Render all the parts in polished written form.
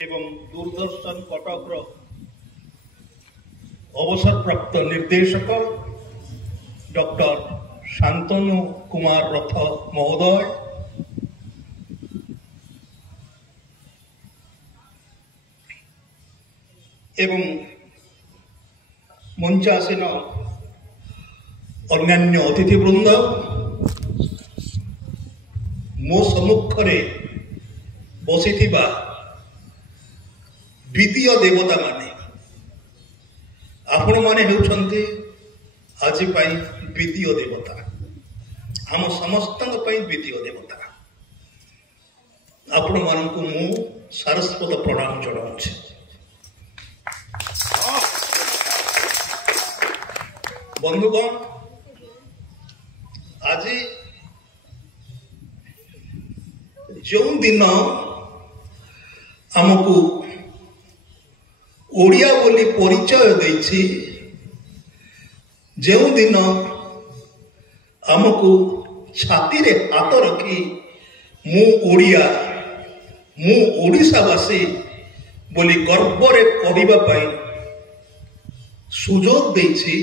एवं दूरदर्शन कटक अवसरप्राप्त निर्देशक डॉक्टर शांतनु कुमार रथ महोदय, एवं मंचासीन अन्यान्य अतिथिवृंद, मो सम्मुखरे बसिथिबा द्वितीय देवता माने आपण माने हेउछन्ते आज पाई द्वितीय देवता, आम समस्तंग पाई द्वितीय देवता। आपण मानकु मु सारस्वत प्रणाम जणाउछि। बंधुगण, आज जो दिन आमको ओडिया बोली परिचय देछि, जो दिन आमको छाती रे हाथ रखी मु ओडिया मु ओडिशावासी बोली गर्व रे कहबा पाई सुजोग देछि,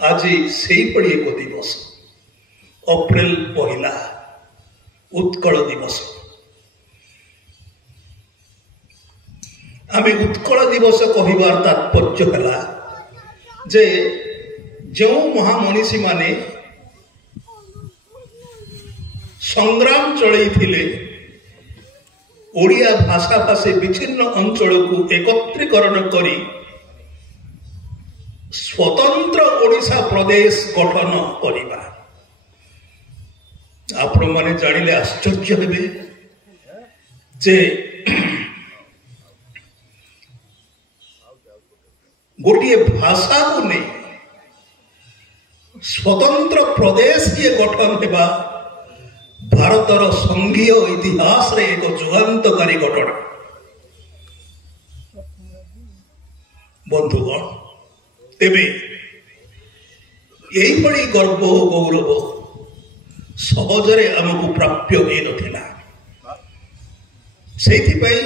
आज सेही पड़ी एक दिवस अप्रैल 1 उत्कल दिवस। आमे उत्कल दिवस कहबार तात्पर्य है जे जो महामनीषी माने संग्राम चलैथिले ओडिया भाषा भाषी विच्छिन्न अंचल को एकत्रीकरण करी स्वतंत्र ओडिशा प्रदेश गठन करिबा। आपण माने जानिले आश्चर्य हेबे जे गोटे भाषा को नहीं स्वतंत्र प्रदेश ये गठन हेबा भारतर संघीय इतिहास रे एक जुगान्तकारी घटना। बंधुगण, तेबे यही बड़ी गर्व गौरव सहजरे आमको प्राप्य हो नथिला। सेथिपई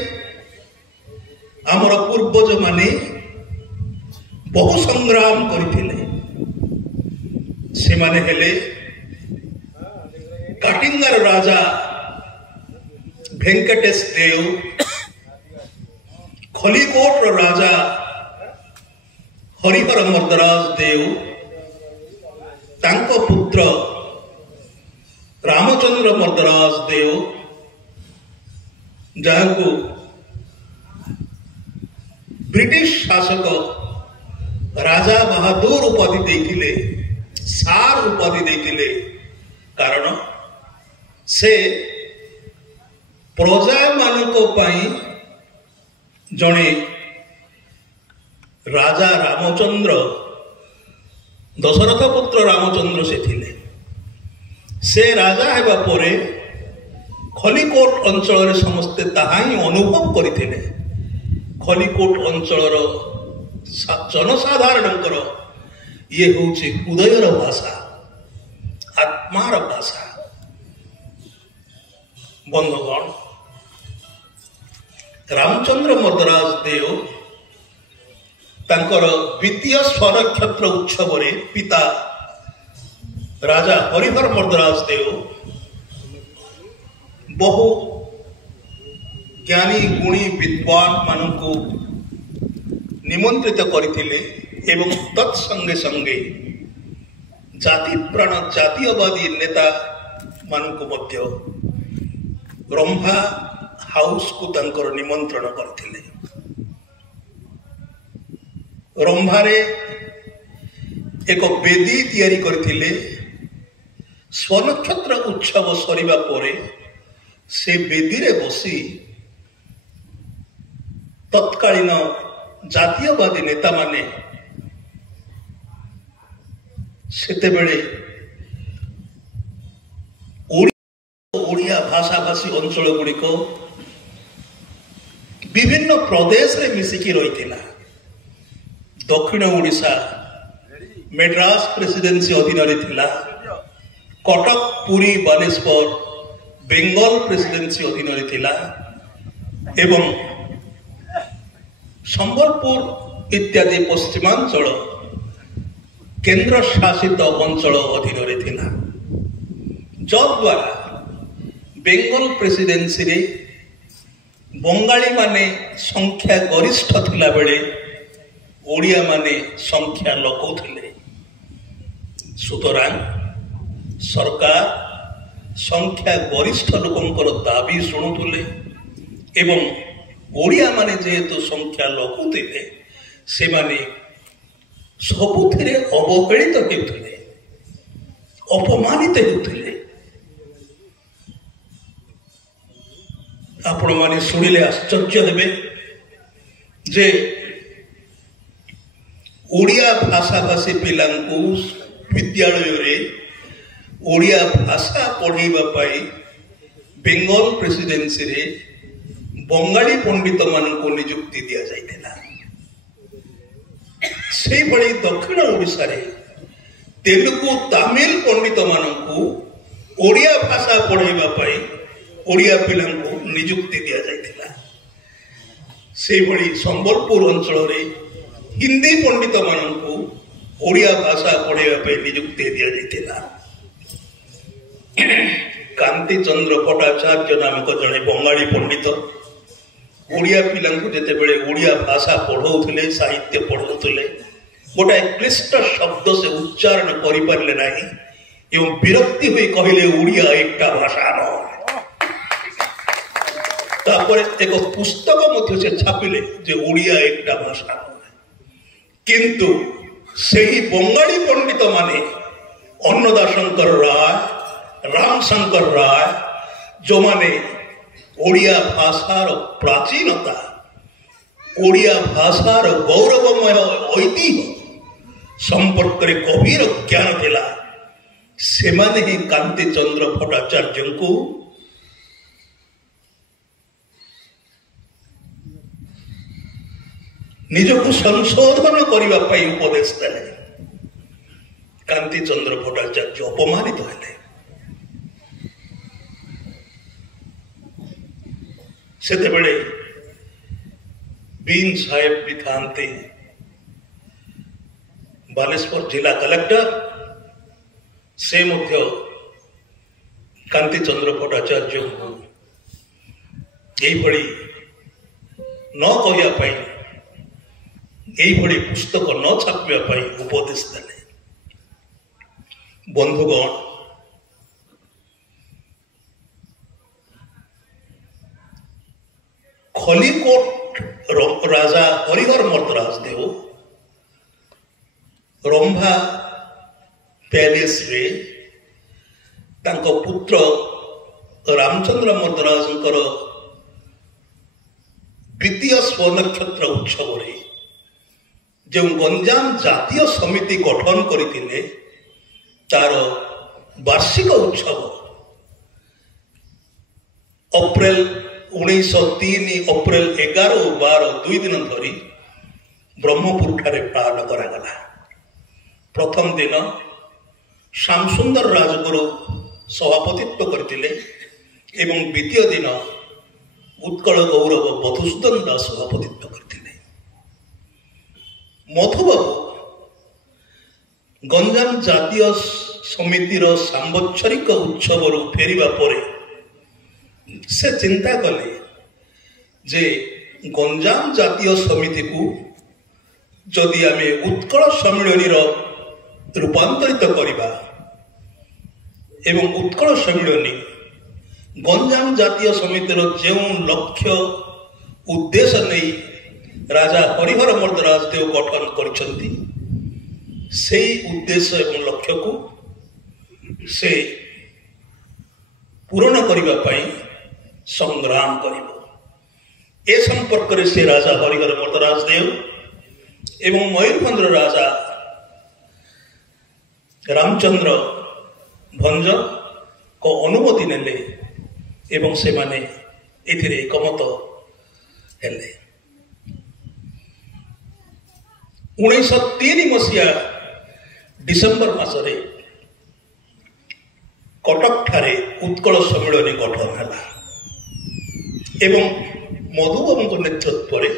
आमर पूर्वज माने बहु संग्राम करथिले। से माने हेले काटिंगर राजा वेंकटेश देव, खलिकोट राजा हरिहर मर्दराज देव, तांको पुत्र रामचंद्र मर्दराज देव, जहां ब्रिटिश शासक राजा बहादुर उपाधि देथिले, सार उपाधि देथिले, कारण से प्रजा मानको पाई जणे राजा रामचंद्र, दशरथ पुत्र रामचंद्र से थिले। से राजा हेबा परे खलिकोट अंचल रे समस्ते ताहाई अनुभव करथिले। खलिकोट अंचल जनसाधारण ये होची हृदयर भाषा, आत्मार भाषा। बंधुगण, रामचंद्र मर्दराज देव तांकर द्वितीय स्वर नक्षत्र उत्सव रे पिता राजा हरिहर मर्दराज देव बहु ज्ञानी गुणी विद्वान मानकु निमंत्रित करथिले एवं तत्संगे संगे जाति प्राण जातीयवादी नेता मानकु मध्य रंभा हाउस को तांकर निमंत्रण करथिले। रंभारे एक वेदी तैयारी करथिले। स्वनक्षत्र उत्सव सरिबा परे से वेदी रे बसी तत्कालीन जातीयवादी नेता माने सेते बेले ओडिया भाषा भाषी अंचल गुड़िक विभिन्न प्रदेश रे मिसिकी रही। दक्षिण ओडिशा मेड्रास प्रेसिडेंसी अधीन रे थिला, कटक पुरी बालेश्वर बेंगल प्रेसिडेंसी अधीन रे थिला, एवं ସମ୍ବଲପୁର ଇତ୍ୟାଦି ପଶ୍ଚିମାଞ୍ଚଳ କେନ୍ଦ୍ର ଶାସିତ ଅଞ୍ଚଳ ଅଧୀନରେ ଥିଲା, ଯଦ୍ୱାରା ବେଙ୍ଗଲ ପ୍ରେସିଡେନ୍ସିରେ ବଙ୍ଗାଳୀମାନେ ସଂଖ୍ୟା ଗରିଷ୍ଠ ଥିଲାବେଳେ ଓଡ଼ିଆମାନେ ସଂଖ୍ୟା ଲଗାଉଥିଲେ। ସୁତରାଂ ସରକାର ସଂଖ୍ୟା ଗରିଷ୍ଠ ଲୋକଙ୍କର ଦାବି ଶୁଣୁଥିଲେ ଏବଂ ଓଡ଼ିଆମାନେ ଯେହେତୁ ସଂଖ୍ୟା ଲଗାଉଥିଲେ ସେମାନେ ସବୁଥିରେ ଅବହେଳିତ ହେଉଥିଲେ, ଅପମାନିତ ହେଉଥିଲେ। ଆପଣମାନେ ଶୁଣିଲେ ଆଶ୍ଚର୍ଯ୍ୟ ହେବେ ଯେ ଓଡ଼ିଆ ଭାଷାଭାଷୀ ପିଲାଙ୍କୁ ବିଦ୍ୟାଳୟରେ ଓଡ଼ିଆ ଭାଷା ପଢ଼ାଇବା ପାଇଁ ବେଙ୍ଗଲ ପ୍ରେସିଡେନ୍ସିରେ ବଙ୍ଗାଳୀ ପଣ୍ଡିତମାନଙ୍କୁ ନିଯୁକ୍ତି ଦିଆଯାଇଥିଲା। ସେହିଭଳି ଦକ୍ଷିଣ ଓଡ଼ିଶାରେ ତେଲୁଗୁ ତାମିଲ ପଣ୍ଡିତମାନଙ୍କୁ ଓଡ଼ିଆ ଭାଷା ପଢ଼ାଇବା ପାଇଁ ଓଡ଼ିଆ ପିଲାଙ୍କୁ ନିଯୁକ୍ତି ଦିଆଯାଇଥିଲା। ସେହିଭଳି ସମ୍ବଲପୁର ଅଞ୍ଚଳରେ ହିନ୍ଦୀ ପଣ୍ଡିତମାନଙ୍କୁ ଓଡ଼ିଆ ଭାଷା ପଢ଼ାଇବା ପାଇଁ ନିଯୁକ୍ତି ଦିଆଯାଇଥିଲା। କାନ୍ତିଚନ୍ଦ୍ର ଭଟ୍ଟାଚାର୍ଯ୍ୟ ନାମକ ଜଣେ ବଙ୍ଗାଳୀ ପଣ୍ଡିତ ଓଡ଼ିଆ ପିଲାଙ୍କୁ ଯେତେବେଳେ ଓଡ଼ିଆ ଭାଷା ପଢ଼ାଉଥିଲେ, ସାହିତ୍ୟ ପଢ଼ାଉଥିଲେ, ଗୋଟାଏ କ୍ଲିଷ୍ଟ ଶବ୍ଦ ସେ ଉଚ୍ଚାରଣ କରିପାରିଲେ ନାହିଁ ଏବଂ ବିରକ୍ତି ହୋଇ କହିଲେ ଓଡ଼ିଆ ଏକା ଭାଷା ନୁହଁ। ତାପରେ ଏକ ପୁସ୍ତକ ମଧ୍ୟ ସେ ଛାପିଲେ ଯେ ଓଡ଼ିଆ ଏକା ଭାଷା ନୁହଁ। କିନ୍ତୁ ସେହି ବଙ୍ଗାଳୀ ପଣ୍ଡିତ ମାନେ ଅନ୍ନଦାଶଙ୍କର ରାୟ, ରାମଶଙ୍କର ରାୟ, ଯେଉଁମାନେ ଓଡ଼ିଆ ଭାଷାର ପ୍ରାଚୀନତା, ଓଡ଼ିଆ ଭାଷାର ଗୌରବମୟ ଐତିହ୍ୟ ସମ୍ପର୍କରେ ଗଭୀର ଜ୍ଞାନ ଥିଲା, ସେମାନେ ହିଁ କାନ୍ତିଚନ୍ଦ୍ର ଭଟ୍ଟାଚାର୍ଯ୍ୟଙ୍କୁ ନିଜକୁ ସଂଶୋଧନ କରିବା ପାଇଁ ଉପଦେଶ ଦେଲେ। କାନ୍ତିଚନ୍ଦ୍ର ଭଟ୍ଟାଚାର୍ଯ୍ୟ ଅପମାନିତ ହେଲେ। ସେତେବେଳେ ବିନ୍ ସାହେବ ବି ଥାନ୍ତି, ବାଲେଶ୍ୱର ଜିଲ୍ଲା କଲେକ୍ଟର। ସେ ମଧ୍ୟ କାନ୍ତିଚନ୍ଦ୍ର ଭଟ୍ଟାଚାର୍ଯ୍ୟଙ୍କୁ ଏଇଭଳି ନ କହିବା ପାଇଁ, ଏଇଭଳି ପୁସ୍ତକ ନ ଛାପିବା ପାଇଁ ଉପଦେଶ ଦେଲେ। ବନ୍ଧୁଗଣ, ଖଲିକୋଟ ରାଜା ହରିହର ମର୍ଦ୍ଦରାଜ ଦେଓ ରମ୍ଭା ପ୍ୟାଲେସରେ ତାଙ୍କ ପୁତ୍ର ରାମଚନ୍ଦ୍ର ମର୍ଦ୍ଦରାଜଙ୍କର ଦ୍ୱିତୀୟ ସ୍ୱନକ୍ଷତ୍ର ଉତ୍ସବରେ ଯେଉଁ ଗଞ୍ଜାମ ଜାତୀୟ ସମିତି ଗଠନ କରିଥିଲେ ତାର ବାର୍ଷିକ ଉତ୍ସବ ଅପ୍ରେଲ 1903 ଅପ୍ରେଲ 11 ଓ 12 ଦୁଇ ଦିନ ଧରି ବ୍ରହ୍ମପୁର ପାଳନ କରାଗଲା। ପ୍ରଥମ ଦିନ ଶ୍ୟାମସୁନ୍ଦର ରାଜଗୁରୁ ସଭାପତିତ୍ୱ କରିଥିଲେ ଏବଂ ଦ୍ୱିତୀୟ ଦିନ ଉତ୍କଳ ଗୌରବ ମଧୁସୂଦନ ଦାସ ସଭାପତିତ୍ୱ କରିଥିଲେ। ମଧୁବାବୁ ଗଞ୍ଜାମ ଜାତୀୟ ସମିତିର ସାମ୍ବତ୍ସରିକ ଉତ୍ସବରୁ ଫେରିବା ପରେ ସେ ଚିନ୍ତା କଲେ ଯେ ଗଞ୍ଜାମ ଜାତୀୟ ସମିତିକୁ ଯଦି ଆମେ ଉତ୍କଳ ସମ୍ମିଳନୀର ରୂପାନ୍ତରିତ କରିବା ଏବଂ ଉତ୍କଳ ସମ୍ମିଳନୀ ଗଞ୍ଜାମ ଜାତୀୟ ସମିତିର ଯେଉଁ ଲକ୍ଷ୍ୟ ଉଦ୍ଦେଶ୍ୟ ନେଇ ରାଜା ହରିହର ମର୍ଦ୍ଦରାଜ ଦେଓ ଗଠନ କରିଛନ୍ତି ସେହି ଉଦ୍ଦେଶ୍ୟ ଏବଂ ଲକ୍ଷ୍ୟକୁ ସେ ପୂରଣ କରିବା ପାଇଁ ସଂଗ୍ରାମ କରିବ। ଏ ସମ୍ପର୍କରେ ସେ ରାଜା ହରିହର ମର୍ଦ୍ଦରାଜ ଦେଓ ଏବଂ ମୟୂରଭଞ୍ଜର ରାଜା ରାମଚନ୍ଦ୍ର ଭଞ୍ଜଙ୍କ ଅନୁମତି ନେଲେ ଏବଂ ସେମାନେ ଏଥିରେ ଏକମତ ହେଲେ। 1903 ମସିହା ଡିସେମ୍ବର ମାସରେ କଟକଠାରେ ଉତ୍କଳ ସମ୍ମିଳନୀ ଗଠନ ହେଲା ଏବଂ ମଧୁବାବୁଙ୍କ ନେତୃତ୍ୱରେ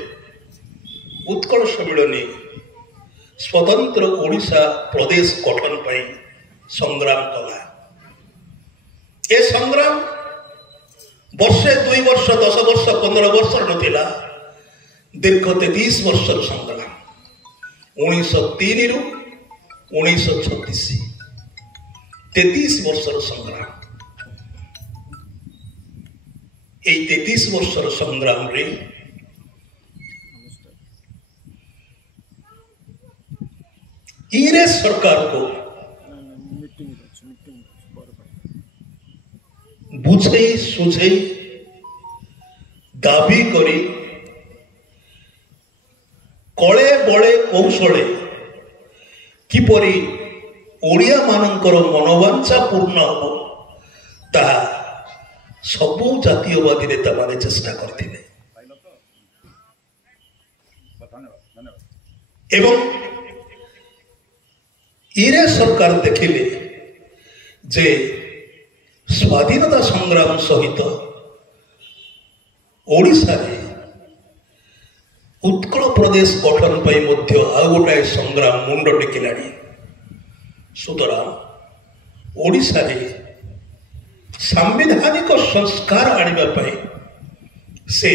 सम्मिलनी स्वतंत्र ओडिशा प्रदेश गठन पर संग्राम कला। ए संग्राम वर्षे 2 वर्ष 10 वर्ष 15 वर्ष नथिला, दीर्घ 33 वर्ष संग्राम 1903 रु 1936 33 वर्ष संग्राम। ए 33 वर्ष संग्राम रे इंग्रेज सरकार को बुझे सुझे दाबी करी कले बले कौशले किपरि ओडिया मानकर मनोवांछा पूर्ण हो ता सबु जातीयवादी नेता माने चेष्टा करथिले एवं इंग्रेज सरकार देखिले जे स्वाधीनता संग्राम सहित ओडिशा रे उत्कल प्रदेश गठन पर आ गोटाए संग्राम मुंड टेकिलानी। सुतरां ओडिशा रे सांविधानिक संस्कार आनिबा पई से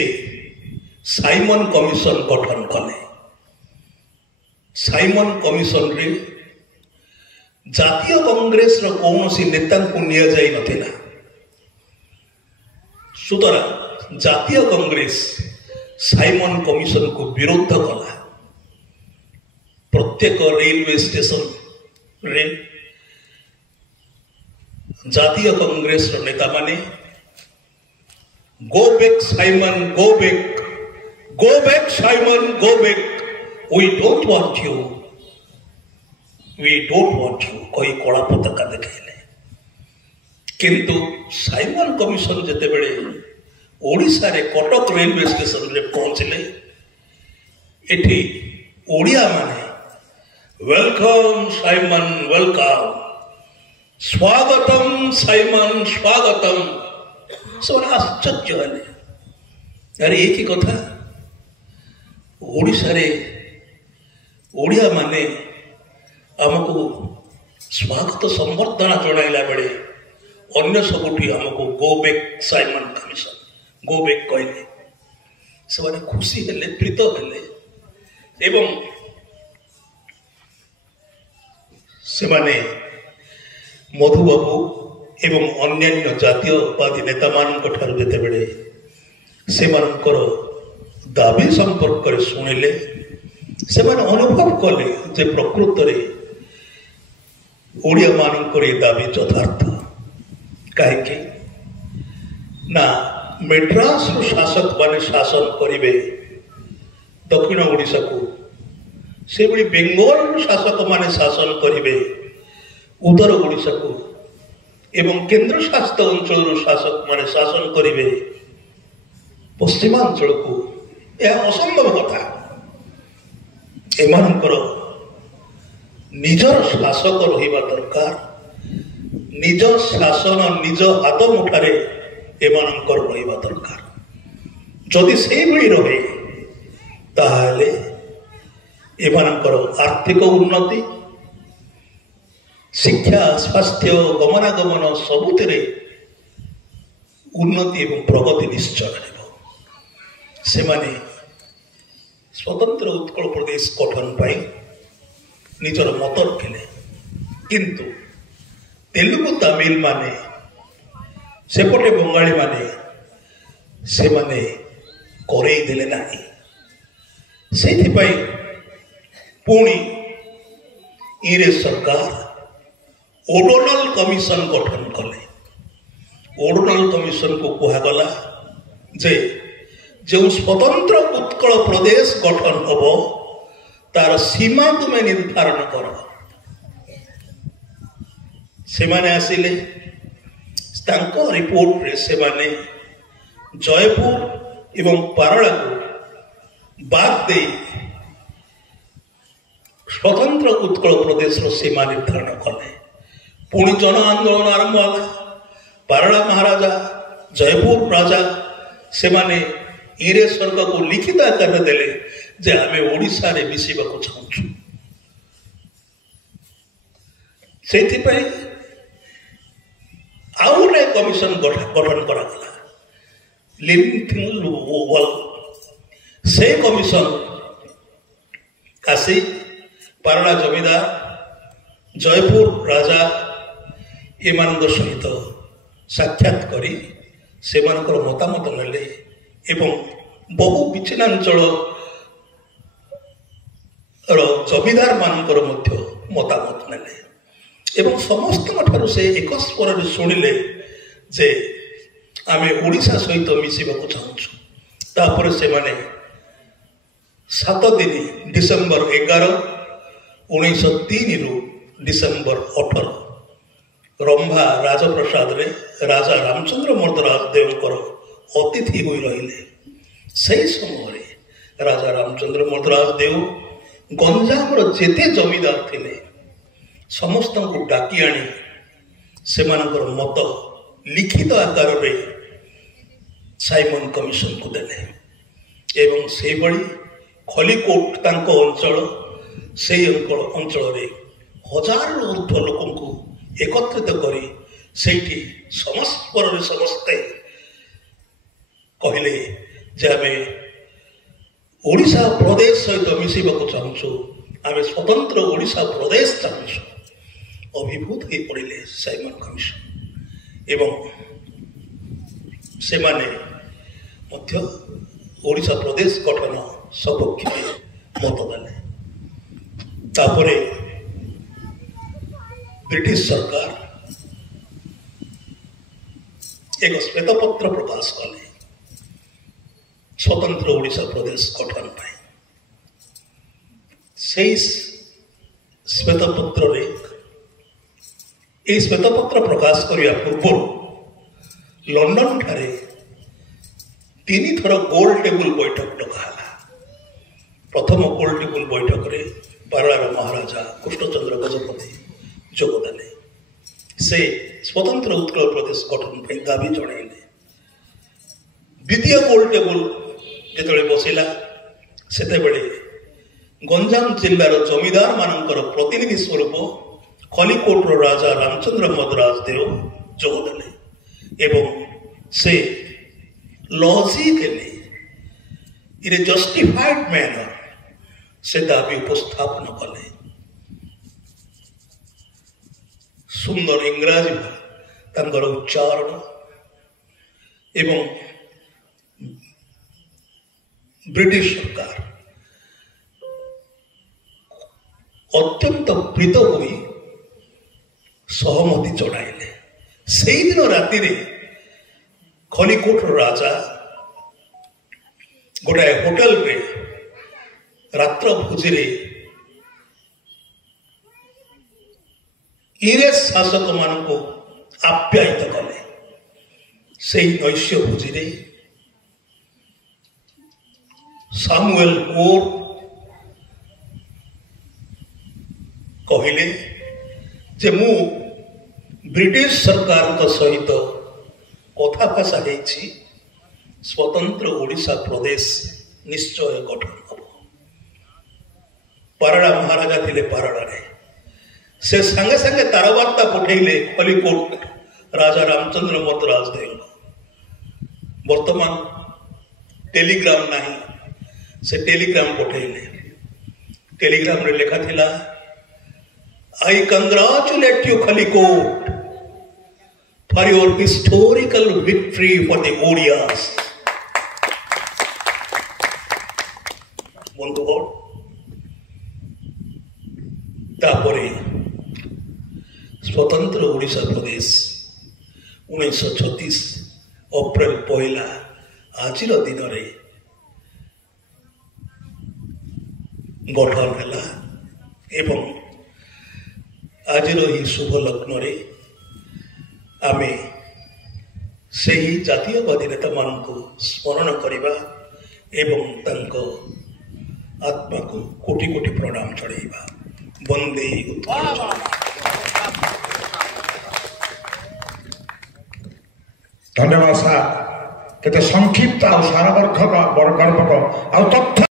साइमन कमिशन गठन कले। साइमन कमिशन रे जातीय कांग्रेस रो कौनसी नेता को निया जाई नथिला। सुतरां जातीय कांग्रेस साइमन कमिशन को विरोध कला। प्रत्येक रेलवे स्टेशन रे जातीय कांग्रेस नेता माने go back Simon, go back Simon, go back, we don't want you, we don't want you कोई कला पताका देखेले। किंतु साइमन कमिशन जेते बेले ओडिशा रे कटक रेलवे स्टेशन रे पहुंचले, एठी ओडिया माने वेलकम साइमन वेलकम, स्वागतम साइमन स्वागतम। सब आश्चर्य हेले, अरे एक ही कथा ओडिशा रे ओडिया माने आमको स्वागत संबर्धना जणाइला बेले अन्य सबुठी आमको गो back Simon commission go back कहले। से खुशी हेले, प्रीत हेले एवं से मधुबाबू एवं अन्यान्य जातीयवादी नेता मान जेते बेले से दाबी संपर्क में शुणिले, से अनुभव कले जे प्रकृत रे ओडिया मानकर ये दाबी यथार्थ। कहीं ना मेड्रास शासक माने शासन करेंगे दक्षिण ओडिशा को, से बड़ी बेंगल शासक माने शासन करेंगे उत्तर ओडिशा को, एवं केंद्र शासित अंचल शासक माने शासन करेंगे पश्चिमांचल को। यह असंभव कथा। एमानकर निजर शासक रहिबा दरकार, निज शासन निज हाथ मुठारे एमानकर रहिबा दरकार। जदि से भली रहे ताहले एमानकर आर्थिक उन्नति, शिक्षा, स्वास्थ्य, गमनागमन सबुतिरे उन्नति एवं प्रगति निश्चय हेबो। सेमाने स्वतंत्र उत्कल प्रदेश गठन पाई निजर मत रखिले, किंतु तेलुगु तमिल माने सेपटे बंगाली माने से माने करई देले नाही। सेथि पई पुणी इंग्रेज सरकार ओडोनल कमिशन गठन कले। ओडोनल कमिशन को कहगला जे जो स्वतंत्र उत्कल प्रदेश गठन हम तार सीमा तुम्हें निर्धारण कर। से माने आसिले तांको रिपोर्ट रे से माने जयपुर एवं पारला को बाद दे स्वतंत्र उत्कल प्रदेश रो सीमा निर्धारण कले। पुणी जन आंदोलन आरंभ होला। पारला महाराजा, जयपुर राजा से माने इंग्रेज सरकार को लिखित आकार देले जे आमे ओडिशा रे मिसिबाकु चाहूछु सेथिपई आउरे कमिशन गठन करागला लिविंग थिंग वर्ल्ड से कमिशन आसी पारला जमीदार जयपुर राजा एमान सहित साक्षात करी से मतामत नेले एवं बहु विच्छिन्नांचल जमीदार मानकर मतामत नेले एवं समस्त से एक स्वर शुणिले जे आमे ओडिशा सहित मिसिबाकु चाहूछु तापर से माने 7 दिन डिसेम्बर 11 1903 रु डिसेम्बर 18 रंभा राजप्रसाद रे राजा रामचंद्र मर्दराज देवकर अतिथि होई रहिले सही समय राजा रामचंद्र मर्दराज देव गंजाम जेते जमीदार थिले समस्त को डाकी आनी से मत लिखित आकार रे साइमन कमिशन को देले एवं से बड़ी खलिकोट तांको अंचल से अंचल रे हजार ऊर्ध्व लोक एकत्रित करी सेठी समस्ते कहले जे आमे ओडिशा प्रदेश सहित मिसिबाकु चाहूछु आमे स्वतंत्र ओडिशा प्रदेश चाहूछु अभिभूत हो पड़े साइमन कमिशन एवं से माने मध्य ओडिशा प्रदेश गठन सपक्ष मत देले तापरे ब्रिटिश सरकार एक श्वेतपत्र प्रकाश कले स्वतंत्र ओडिशा प्रदेश गठन पाई से श्वेतपत्र रे श्वेतपत्र प्रकाश करने पूर्व लंडन ठारे 3 थर गोल टेबुल बैठक डकाला प्रथम गोल टेबुल बैठक रे पारलार महाराजा कृष्णचंद्र गजपति जोगदेले से स्वतंत्र उत्कल प्रदेश गठन पर दाबी जणाइले द्वितीय गोल टेबुल जो बसिला सेते बेले गंजाम जिलार जमीदार मानकर प्रतिनिधि स्वरूप खलिकोटर राजा रामचंद्र मर्दराज देव जोगदेले एवं से लॉजिकली इन ए जस्टिफाइड मैनर से दाबी उपस्थापन कले सुंदर इंग्राजी तांकर उच्चारण एवं ब्रिटिश सरकार अत्यंत प्रीत हुई सहमति जणाइले से दिन राति खलिकोटर राजा गोटाए होटेल रे रात्र भोजी रे इंग्रेज शासक मान को आप्यायित कले से नैश्य भोजी रे सामुएल कोर कहले जे मु ब्रिटिश सरकार सहित कथा भाषा स्वतंत्र ओडिशा प्रदेश निश्चय गठन हम पारड़ा महाराजा थिले पारड़ा रे से संगे संगे तार वार्ता पठेले खलिकोट राजा रामचंद्र मर्दराज देव वर्तमान टेलीग्राम नहीं से टेलीग्राम पठेले टेलीग्राम रे लिखा थिला आई congratulate you Khallikote for your historical victory for the Odias. बंधुगण तापरे स्वतंत्र ओडिशा प्रदेश 1936 अप्रैल 1 आजिर दिन रे गठन है एवं आजिर ही शुभ लग्न रे आमे से ही जातीयवादी नेता मान को स्मरण करवा एवं तांको आत्मा को कोटि कोटि प्रणाम चढ़ेगा वंदे उत्कल। धन्यवाद सार केते संक्षिप्त आ सारगर्भक तथ्य